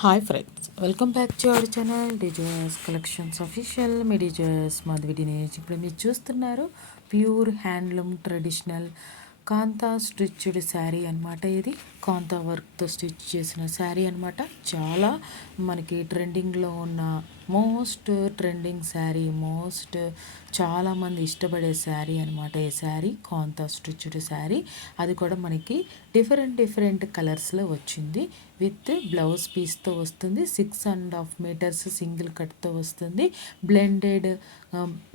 Hi friends, welcome back to our channel deserves collections official. Me deserves Madhavi Dinesh. ఇప్పుడు మీరు చూస్తున్నారు pure handloom traditional కాంతా stitched sari అనమాట. ఇది కాంతా వర్క్తో స్టిచ్ చేసిన శారీ అనమాట. చాలా మనకి ట్రెండింగ్లో ఉన్న మోస్ట్ ట్రెండింగ్ శారీ, చాలామంది ఇష్టపడే శారీ అనమాట. ఈ శారీ కాంతా స్టిచ్డ్ శారీ, అది కూడా మనకి డిఫరెంట్ కలర్స్లో వచ్చింది. విత్ బ్లౌజ్ పీస్తో వస్తుంది. 6.5 మీటర్స్ సింగిల్ కట్తో వస్తుంది. బ్లెండెడ్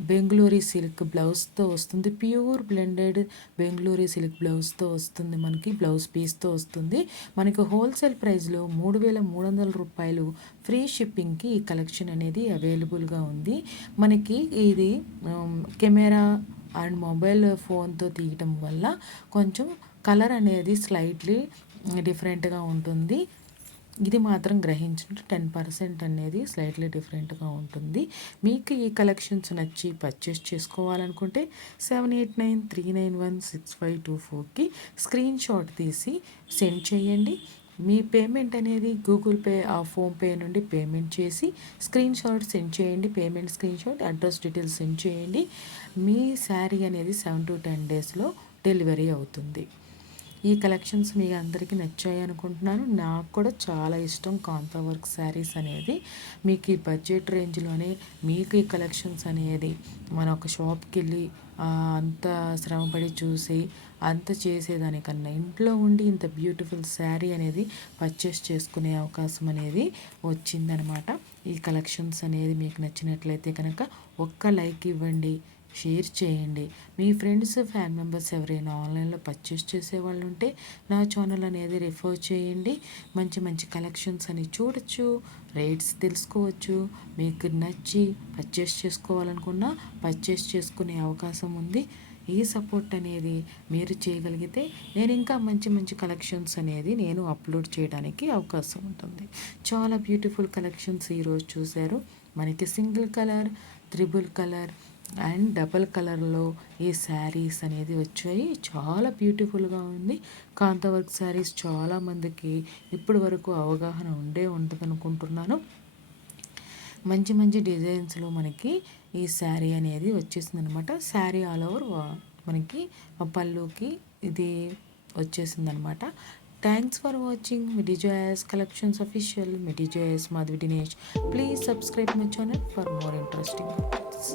బెంగళూరు సిల్క్ బ్లౌజ్తో వస్తుంది. ప్యూర్ బ్లెండెడ్ బెంగళూరు సిల్క్ బ్లౌజ్తో వస్తుంది. మనకి బ్లౌజ్ పీస్తో వస్తుంది. మనకి హోల్సేల్ ప్రైస్లో 3,300 రూపాయలు ఫ్రీ షిప్పింగ్కి ఈ కలెక్షన్ అనేది అవైలబుల్గా ఉంది. మనకి ఇది కెమెరా అండ్ మొబైల్ ఫోన్తో తీయటం వల్ల కొంచెం కలర్ అనేది స్లైట్లీ డిఫరెంట్గా ఉంటుంది. ఇది మాత్రం గ్రహించినట్టు 10% అనేది స్లైట్లీ డిఫరెంట్గా ఉంటుంది. మీకు ఈ కలెక్షన్స్ నచ్చి పర్చేస్ చేసుకోవాలనుకుంటే 7893916524కి స్క్రీన్ షాట్ తీసి సెండ్ చేయండి. మీ పేమెంట్ అనేది గూగుల్ పే ఫోన్పే నుండి పేమెంట్ చేసి స్క్రీన్ షాట్ సెండ్ చేయండి. Payment screen shot, address details send చేయండి. మీ శారీ అనేది 7 to 10 డేస్లో డెలివరీ అవుతుంది. ఈ కలెక్షన్స్ మీ అందరికీ నచ్చాయి అనుకుంటున్నాను. నాకు కూడా చాలా ఇష్టం కాంతా వర్క్ శారీస్ అనేది. మీకు ఈ బడ్జెట్ రేంజ్లోనే మీకు ఈ కలెక్షన్స్ అనేది మన ఒక షాప్కి వెళ్ళి అంత శ్రమపడి చూసి అంత చేసేదానికన్నా ఇంట్లో ఉండి ఇంత బ్యూటిఫుల్ శారీ అనేది పర్చేస్ చేసుకునే అవకాశం అనేది వచ్చిందనమాట. ఈ కలెక్షన్స్ అనేది మీకు నచ్చినట్లయితే కనుక ఒక్క లైక్ ఇవ్వండి, షేర్ చేయండి. మీ ఫ్రెండ్స్, ఫ్యామిలీ మెంబర్స్ ఎవరైనా ఆన్లైన్లో పర్చేస్ చేసేవాళ్ళు ఉంటే నా ఛానల్ అనేది రిఫర్ చేయండి. మంచి కలెక్షన్స్ అని చూడొచ్చు, రేట్స్ తెలుసుకోవచ్చు. మీకు నచ్చి పర్చేస్ చేసుకోవాలనుకున్నా పర్చేస్ చేసుకునే అవకాశం ఉంది. ఈ సపోర్ట్ అనేది మీరు చేయగలిగితే నేను ఇంకా మంచి కలెక్షన్స్ అనేది నేను అప్లోడ్ చేయడానికి అవకాశం ఉంటుంది. చాలా బ్యూటిఫుల్ కలెక్షన్స్ ఈరోజు చూశారు. మనకి single colour, triple colour and double కలర్లో ఈ శారీస్ అనేది వచ్చాయి. చాలా బ్యూటిఫుల్గా ఉంది. కాంతా వర్క్ శారీస్ చాలామందికి ఇప్పటి వరకు అవగాహన ఉంటుంది అనుకుంటున్నాను. మంచి డిజైన్స్లో మనకి ఈ శారీ అనేది వచ్చేసింది అనమాట. శారీ ఆల్ ఓవర్ మనకి పళ్ళుకి ఇది వచ్చేసింది అనమాట. Thanks for watching deserves collections official. Deserves Madhavi Dinesh. Please subscribe my channel for more interesting updates.